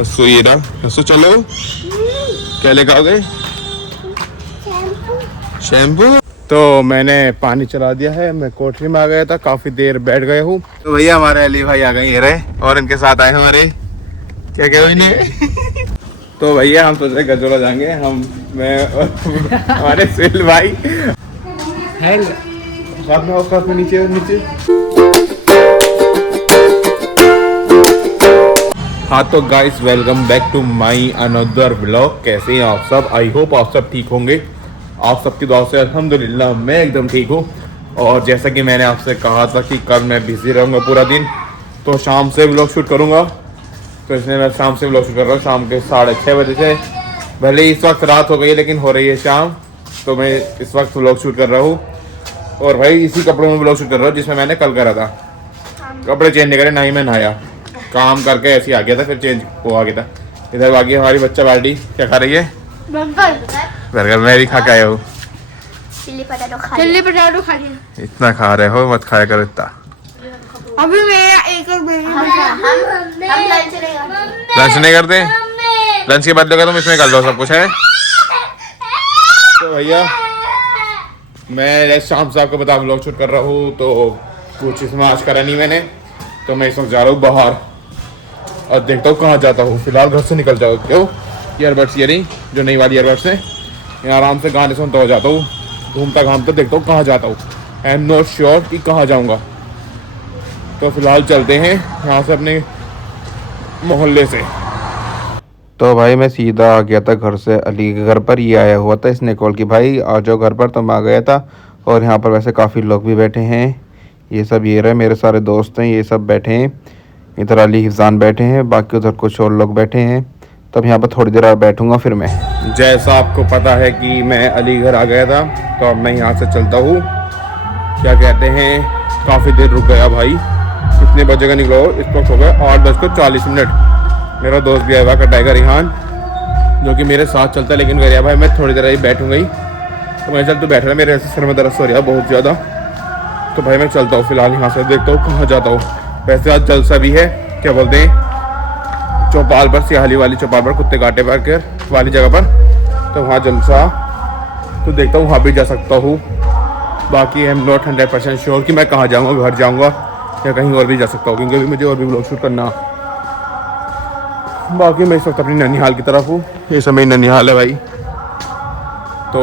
अस्सू ये रहा। अस्सू चलो, क्या लेकर आओगे? शैम्पू। तो मैंने पानी चला दिया है, मैं कोठरी में आ गया था, काफी देर बैठ गया हूँ। तो भैया हमारे अली भाई आ गए ये रहे, और इनके साथ आए हमारे क्या कहते इन्हें तो भैया हम सोच रहे गजोला जाएंगे हम, मैं और हमारे सुहेल भाई साथ में नीचे नीचे। हाँ तो guys, welcome back to my another blog. कैसे हैं आप सब? आई होप आप सब ठीक होंगे। आप सबकी दुआ से अल्हम्दुलिल्लाह मैं एकदम ठीक हूँ। और जैसा कि मैंने आपसे कहा था कि कल मैं बिजी रहूँगा पूरा दिन, तो शाम से व्लॉग शूट करूँगा। तो इसलिए मैं शाम से व्लॉग शूट कर रहा हूँ, शाम के 6:30 बजे से। भले ही इस वक्त रात हो गई है लेकिन हो रही है शाम, तो मैं इस वक्त व्लॉग शूट कर रहा हूँ। और भाई इसी कपड़ों में व्लॉग शूट कर रहा हूँ जिसमें मैंने कल करा था। कपड़े चेंज नहीं करे, ना ही मैं नहाया, काम करके ऐसे ही आ गया था, फिर चेंज वो आ गया था। इधर बाकी हमारी बच्चा बाल्टी क्या खा रही है? बर्गर। मैं भी खा के आया हूँ। चिल्ली पटाटो खा लिया। इतना खा रहे हो, मत खाया करो इतना। अभी मेरा एक लंच नहीं करते? लंच के बाद तुम इसमें कर लो सब कुछ है। तो भैया मैं शाम साहब को बता व्लॉग शूट कर रहा हूँ, तो कुछ इसमें आज करा नहीं मैंने, तो मैं इस वक्त जा रहा हूँ बाहर और देखता हूँ कहाँ जाता हूँ। फिलहाल घर से निकल जाओ, क्यों ईयरबड्स ये नहीं जो नई वाली ईयरबड्स है, यहाँ आराम से गाने सुनता हो जाता हूँ, घूमता घामता देखता हूँ कहाँ जाता हूँ। आई एम नॉट श्योर कि कहाँ जाऊँगा। तो फिलहाल चलते हैं यहाँ से अपने मोहल्ले से। तो भाई मैं सीधा आ गया था घर से अली के घर पर। ये आया हुआ था, इसने कॉल की भाई आ जाओ घर पर, तो मैं आ गया था। और यहाँ पर वैसे काफ़ी लोग भी बैठे हैं, ये सब ये रहे मेरे सारे दोस्त हैं, ये सब बैठे हैं। इधर अली हिफान बैठे हैं, बाकी उधर कुछ और लोग बैठे हैं। तब यहाँ पर थोड़ी देर और बैठूंगा फिर मैं। जैसा आपको पता है कि मैं अली घर आ गया था, तो अब मैं यहाँ से चलता हूँ। क्या कहते हैं, काफ़ी देर रुक गया भाई। कितने बजे का निकला हो? इस वक्त हो गया 8:40। मेरा दोस्त भी आया हुआ टाइगर रिहान, जो कि मेरे साथ चलता है, लेकिन कह रहा भाई मैं थोड़ी देर ही बैठूंगा ही। तो मैं चल तू बैठ रहा, मेरे ऐसे सर में दर्द हो रहा है बहुत ज़्यादा। तो भाई मैं चलता हूँ फिलहाल यहाँ से, देखता हूँ कहाँ जाता हूँ। वैसे आज जलसा भी है, क्या बोलते हैं, चौपाल पर, सियाली वाली चौपाल पर, कुत्ते काटे पर वाली जगह पर, तो वहाँ जलसा। तो देखता हूँ वहाँ भी जा सकता हूँ। बाकी आई एम नॉट 100% श्योर कि मैं कहाँ जाऊँगा, घर जाऊँगा या कहीं और भी जा सकता हूँ, क्योंकि अभी मुझे और भी व्लॉग शूट करना। बाकी मैं इस वक्त अपनी ननिहाल की तरफ हूँ, ये सब मेरी ननिहाल है भाई। तो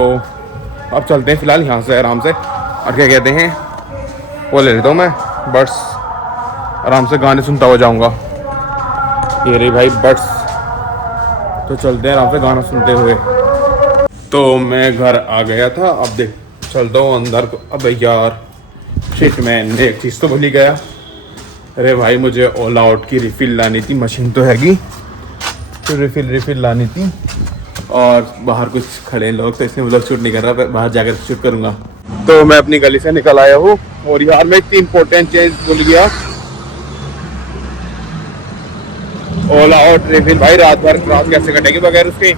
अब चलते हैं फिलहाल यहाँ से आराम से। और क्या कहते हैं, वो ले लेता हूँ मैं बड्स, आराम से गाने सुनता हुआ जाऊँगा। ये रही भाई बड्स, तो चलते हैं आराम से गाना सुनते हुए। तो मैं घर आ गया था, अब देख चलता हूँ अंदर को। अब यार शिट, मैंने एक चीज़ तो भूल ही गया। अरे भाई मुझे ऑल आउट की रिफ़िल लानी थी, मशीन तो हैगी, तो रिफ़िल लानी थी। और बाहर कुछ खड़े लोग, तो इसमें व्लॉग शूट नहीं कर रहा, बाहर जाकर शूट करूँगा। तो मैं अपनी गली से निकल आया हूँ, और यार मैं एक इम्पोर्टेंट चीज़ भूल गया। ऑल आउट रिफिल भाई रात कैसे कटेगी बगैर उसके।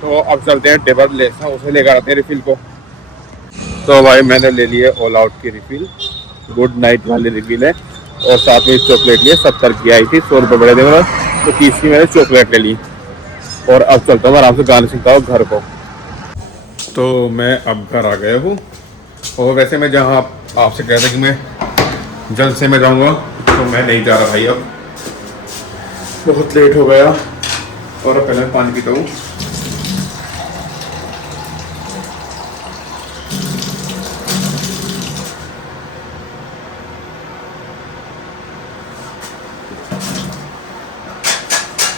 तो अब चलते हैं टेबल ले, उसे लेकर आते हैं रिफिल को। तो भाई मैंने ले ली है ऑल आउट की रिफिल, गुड नाइट वाली रिफिल है, और साथ में चॉकलेट लिए 70 की आई थी, 100 रुपये बड़े थे, तो 30 की मैंने चॉकलेट ले ली। और अब चलता हूँ आराम से गाने सुनता हूँ घर को। तो मैं अब घर आ गया हूँ, और वैसे मैं जहाँ आपसे कहता कि मैं जल्द से मैं जाऊँगा, तो मैं नहीं जा रहा भाई, अब बहुत लेट हो गया। और अब पहले मैं पानी पीता हूँ।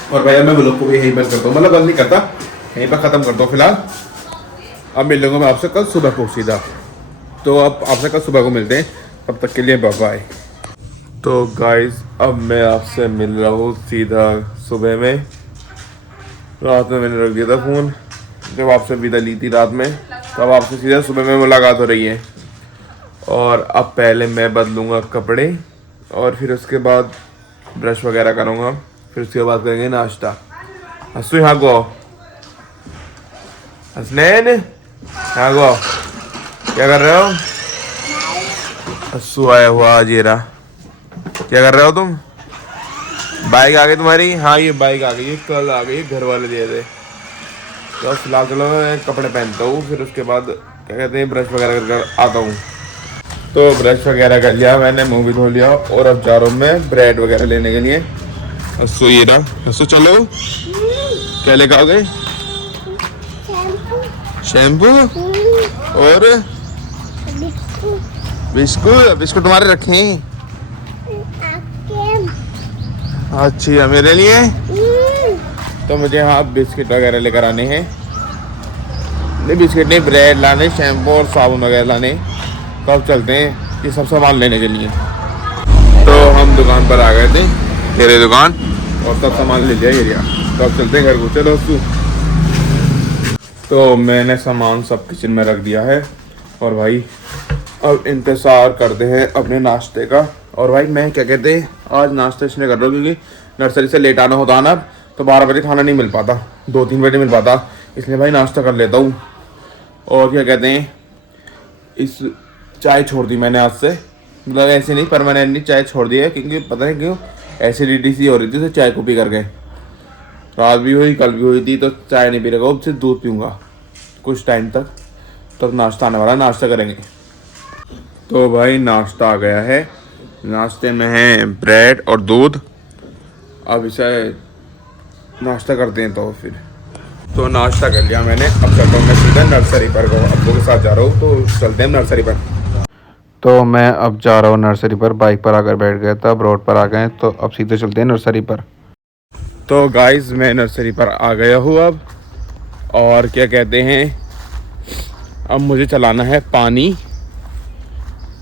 और भैया मैं ब्लॉग को भी यहीं बंद करता हूँ, मतलब बंद नहीं करता, यहीं पर ख़त्म करता हूँ फिलहाल। अब मिल लूँगा मैं आपसे कल सुबह को सीधा। तो अब आपसे कल सुबह को मिलते हैं, तब तक के लिए बाय बाय। तो गाइस अब मैं आपसे मिल रहा हूँ सीधा सुबह में। रात में मैंने रख दिया था फ़ोन, जब आपसे विदा ली थी रात में, तो अब आपसे सीधा सुबह में मुलाकात हो रही है। और अब पहले मैं बदलूँगा कपड़े, और फिर उसके बाद ब्रश वगैरह करूँगा, फिर उसके बाद करेंगे नाश्ता। हंसू यहाँ को, हसनैन यहाँ को, क्या कर रहे हो? हंसू आया हुआ आज ये रहा, क्या कर रहे हो तुम? बाइक आ गई तुम्हारी? हाँ ये बाइक आ गई है, कल आ गई, घर वाले दिए थे। तो फिलहाल चलो मैं कपड़े पहनता हूँ, फिर उसके बाद क्या कहते हैं ब्रश वगैरह कर आता हूँ। तो ब्रश वगैरह कर लिया मैंने, मुंह भी धो लिया और अब जा रहा हूँ मैं ब्रेड वगैरह लेने के लिए। रसो ये रहा, रसो चलो। क्या लेकर आओगे? शैम्पू और बिस्कुट। बिस्कुट तुम्हारे रखे हैं? अच्छा मेरे लिए। तो मुझे हाँ बिस्किट वगैरह लेकर आने हैं। नहीं बिस्किट नहीं, ब्रेड लाने, शैम्पू और साबुन वगैरह लाने। कब चलते हैं ये सब सामान लेने के लिए। तो हम दुकान पर आ गए थे, तेरे दुकान, और सब सामान ले लिया एरिया। तो अब चलते हैं घर को, चलो तू। तो मैंने सामान सब किचन में रख दिया है और भाई अब इंतज़ार करते हैं अपने नाश्ते का। और भाई मैं क्या कहते हैं आज नाश्ता इसलिए कर रहा हूँ क्योंकि नर्सरी से लेट आना होता है ना, तो 12 बजे खाना नहीं मिल पाता, 2-3 बजे मिल पाता, इसलिए भाई नाश्ता कर लेता हूँ। और क्या कहते हैं इस चाय छोड़ दी मैंने आज से, मतलब ऐसे नहीं परमानेंटली चाय छोड़ दी है, क्योंकि पता नहीं क्यों एसिडिटी सी हो रही थी, तो चाय को पी करके रात भी हुई कल भी हुई थी, तो चाय नहीं पी रहा, अब सिर्फ दूध पीऊँगा कुछ टाइम तक, तब नाश्ता आने वाला, नाश्ता करेंगे। तो भाई नाश्ता आ गया है, नाश्ते में है ब्रेड और दूध। अब इसे नाश्ता करते हैं तो फिर तो नाश्ता कर लिया मैंने। अब चलता हूँ मैं सीधा नर्सरी पर, अब्बू के साथ जा रहा हूँ, तो चलते हैं नर्सरी पर। तो मैं अब जा रहा हूँ नर्सरी पर, बाइक पर आकर बैठ गया था, अब रोड पर आ गए, तो अब सीधे चलते हैं नर्सरी पर। तो गाइस मैं नर्सरी पर आ गया हूँ अब, और क्या कहते हैं अब मुझे चलाना है पानी,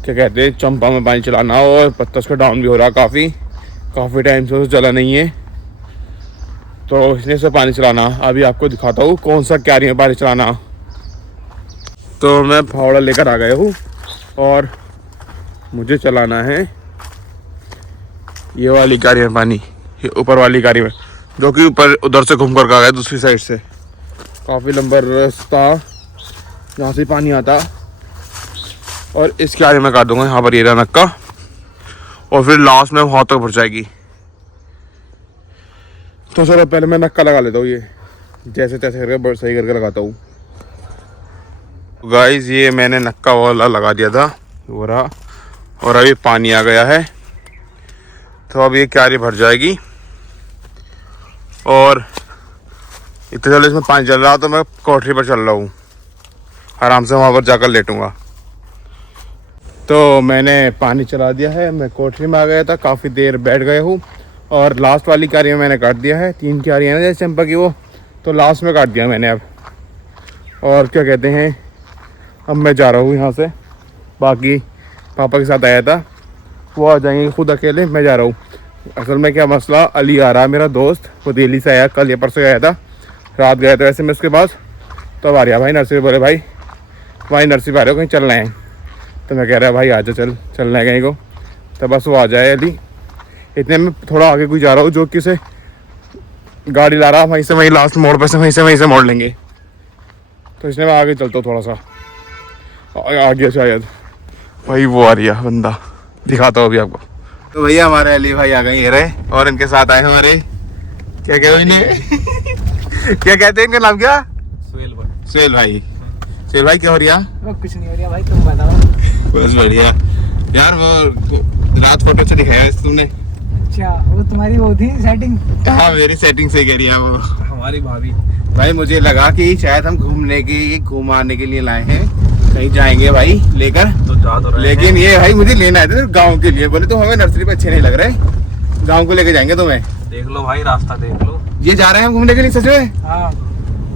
क्या कहते हैं चंपा में पानी चलाना, और पत्ता उसका डाउन भी हो रहा काफ़ी टाइम से चला नहीं है, तो इसलिए से पानी चलाना। अभी आपको दिखाता हूँ कौन सा क्यारी में पानी चलाना। तो मैं फावड़ा लेकर आ गया हूँ और मुझे चलाना है ये वाली क्यारी में पानी, ये ऊपर वाली क्यारी में, जो कि ऊपर उधर से घूम कर आ गया दूसरी साइड से। काफ़ी लंबा रास्ता यहाँ से पानी आता, और इस क्यारी में काट दूंगा यहाँ पर ये रहा नक्का, और फिर लास्ट में वहाँ तक भर जाएगी। तो चलो पहले मैं नक्का लगा लेता हूँ, ये जैसे तैसे करके सही करके लगाता हूँ। गाइस ये मैंने नक्का वाला लगा दिया था वो रहा, और अभी पानी आ गया है, तो अब ये क्यारी भर जाएगी। और इतने जल्दी इसमें पानी चल रहा, तो मैं कोठरी पर चल रहा हूँ, आराम से वहाँ पर जाकर लेटूंगा। तो मैंने पानी चला दिया है, मैं कोठरी में आ गया था, काफ़ी देर बैठ गया हूँ, और लास्ट वाली क्यारी में मैंने काट दिया है। 3 क्यारी है ना जैसे चंपा की, वो तो लास्ट में काट दिया मैंने अब। और क्या कहते हैं अब मैं जा रहा हूँ यहाँ से, बाकी पापा के साथ आया था, वो आ जाएंगे खुद अकेले, मैं जा रहा हूँ। असल में क्या मसला, अली आ रहा है मेरा दोस्त, वो दिल्ली से आया, कल या परसों आया था, रात गया था वैसे मैं उसके पास। तो आ रहा भाई नर्सरी, बोले भाई भाई नर्सरी पर आ रहे हो, कहीं चलना है? तो मैं कह रहा भाई आजा, चलना है कहीं को, तो बस वो आ जाए अली। इतने में थोड़ा आगे कोई जा रहा हूँ, जो कि से गाड़ी ला रहा, वहीं से वहीं लास्ट मोड़ पर से वहीं से मोड़ लेंगे, तो इसलिए मैं आगे चलता हूँ थोड़ा सा, आ गया शायद भाई, वो आ रही है बंदा, दिखाता हूँ अभी आपको। तो भैया हमारे अली भाई आ गए, ये रहे, और इनके साथ आए हमारे क्या कहते हैं इन्हें क्या कहते हैं इनका नाम क्या? सुहेल भाई। सुहेल भाई क्या हो रहा? कुछ नहीं हो रहा भाई, तुम बताओ। बस बढ़िया यार, वो रात फोटो से दिखाया तुमने। अच्छा वो तुम्हारी वो थी सेटिंग? हाँ मेरी सेटिंग सही कह रही है वो, हमारी भाभी। भाई मुझे लगा कि शायद हम घुमाने के लिए लाए हैं, कहीं जाएंगे भाई लेकर, तो जा तो रहे लेकिन ये भाई मुझे लेना है तो गाँव के लिए, बोले तो हमें नर्सरी पे अच्छे नहीं लग रहे, गाँव को लेके जाएंगे तुम्हें। देख लो भाई रास्ता देख लो, ये जा रहे हैं घूमने के लिए सच में? हाँ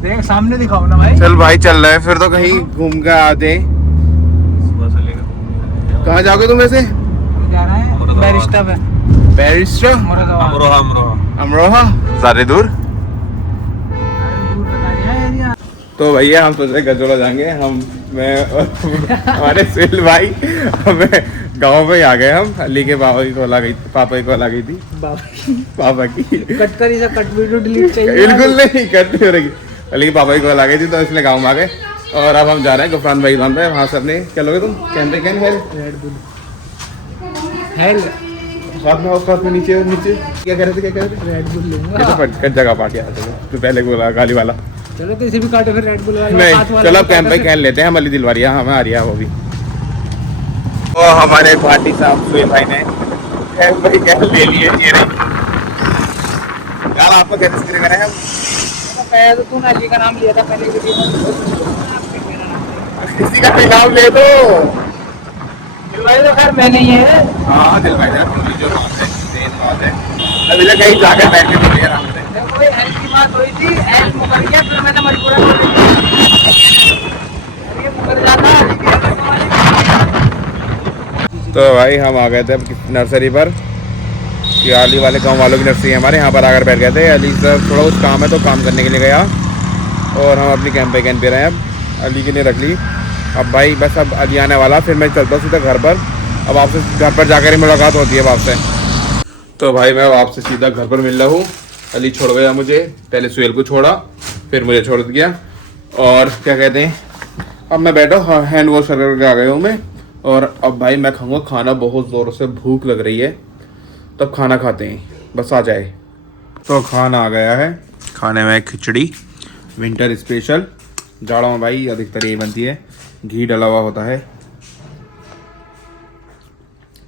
देख सामने दिखाओ ना भाई। चल भाई चल रहे हैं फिर, तो कहीं घूम कर आते। कहाँ जाओगे तुम वैसे? हम जा रहे हैं बैरिस्टा पे। बैरिस्टा? अमरोहा? ज्यादा दूर? तो भैया हम सोच रहे गजोला जाएंगे, मैं और हमारे सुहेल भाई, हमें गाँव में आ गए हम। अली के पापा की कॉल आ गई थी, पापा की कट कर, इसे कट वीडियो डिलीट चाहिए। बिल्कुल नहीं कट नहीं हो रही, अली के पापा की कॉल आ गई थी, तो इसलिए गाँव में आ गए। और अब हम जा रहे हैं गुफरान भाई वहाँ से अपने, क्या लोगे तुम? कैमरे कैन हेल हाथ में नीचे नीचे क्या कह रहे थे रेड बुल ये लूंगा। तो फट जगह पा के आते थे तो पहले बोला गाली वाला चलो तो इसे भी काटो फिर रेड बुल वाला। नहीं हाथ वाला चलो भी कैंप पे काटो खेल लेते हैं हम अली दिलवारिया हमें आ रही है वो भी ओ हमारे भाटी साहब सुहेल भाई ने कैंप पे क्या ले लिए ये रही यार आपको कैसे स्क्रीन करें हम फिर। पहले तो तूने अली का नाम लिया था पहले वीडियो में। किसी का भी नाम ले दो दिलवाई तो खैर मैंने ही है। हाँ दिलवाई दे पूरी जो बात है तेज बात है अभी तक कहीं जाकर बैठ के मिले आराम से देखो ये हेल्थ की बात हुई थी, हेल्थ मुकर गया फिर मैंने मजबूरन बोल दिया। ये मुकर जाता तो भाई हम आ गए थे अब नर्सरी पर कि अली वाले गांव वालों की नर्सरी है हमारे यहाँ पर आकर बैठ गए थे अली सर थोड़ा कुछ काम है तो काम करने के लिए गया और हम अपनी कैंप पे रहे हैं अब अली के लिए रख ली अब भाई बस अब अली आने वाला फिर मैं चलता हूँ सीधा घर पर अब आपसे घर पर जाकर ही मुलाकात होती है अब आपसे तो भाई मैं अब आपसे सीधा घर पर मिल रहा हूँ अली छोड़ गया मुझे पहले सुहेल को छोड़ा फिर मुझे छोड़ दिया और क्या कहते हैं अब मैं बैठा हैंड वॉश करके आ गया हूँ मैं और अब भाई मैं खाऊंगा खाना बहुत ज़ोर से भूख लग रही है तब खाना खाते हैं बस आ जाए तो खाना आ गया है खाने में खिचड़ी विंटर स्पेशल जाड़ा में भाई अधिकतर यही बनती है घी डला हुआ होता है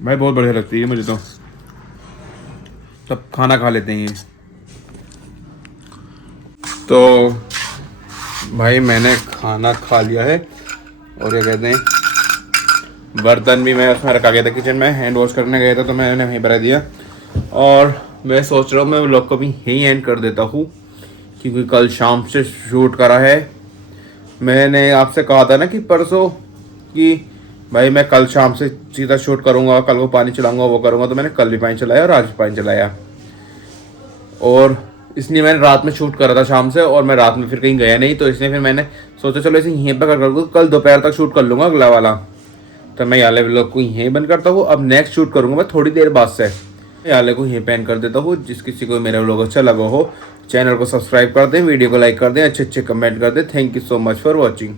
भाई बहुत बढ़िया लगती है मुझे तो तब खाना खा लेते हैं तो भाई मैंने खाना खा लिया है और ये कहते हैं बर्तन भी मैं उसमें रखा गया था किचन में हैंड वॉश करने गया था तो मैंने वहीं भरा दिया और मैं सोच रहा हूँ मैं व्लॉग को भी यहीं एंड कर देता हूँ क्योंकि कल शाम से शूट करा है मैंने आपसे कहा था ना कि परसों कि भाई मैं कल शाम से सीधा शूट करूँगा कल को पानी चलाऊँगा वो करूँगा तो मैंने कल भी पानी चलाया और आज भी पानी चलाया और इसलिए मैंने रात में शूट करा था शाम से और मैं रात में फिर कहीं गया नहीं तो इसलिए फिर मैंने सोचा चलो इसे यहीं पर कर कल दोपहर तक शूट कर लूँगा अगला वाला तो मैं याले व्लॉग को यहीं बंद करता हूँ अब नेक्स्ट शूट करूँगा मैं थोड़ी देर बाद से याले को यहीं पेन कर देता हूँ जिस किसी को मेरा व्लॉग अच्छा लगा हो चैनल को सब्सक्राइब कर दें वीडियो को लाइक कर दें अच्छे अच्छे कमेंट कर दें thank you so much for watching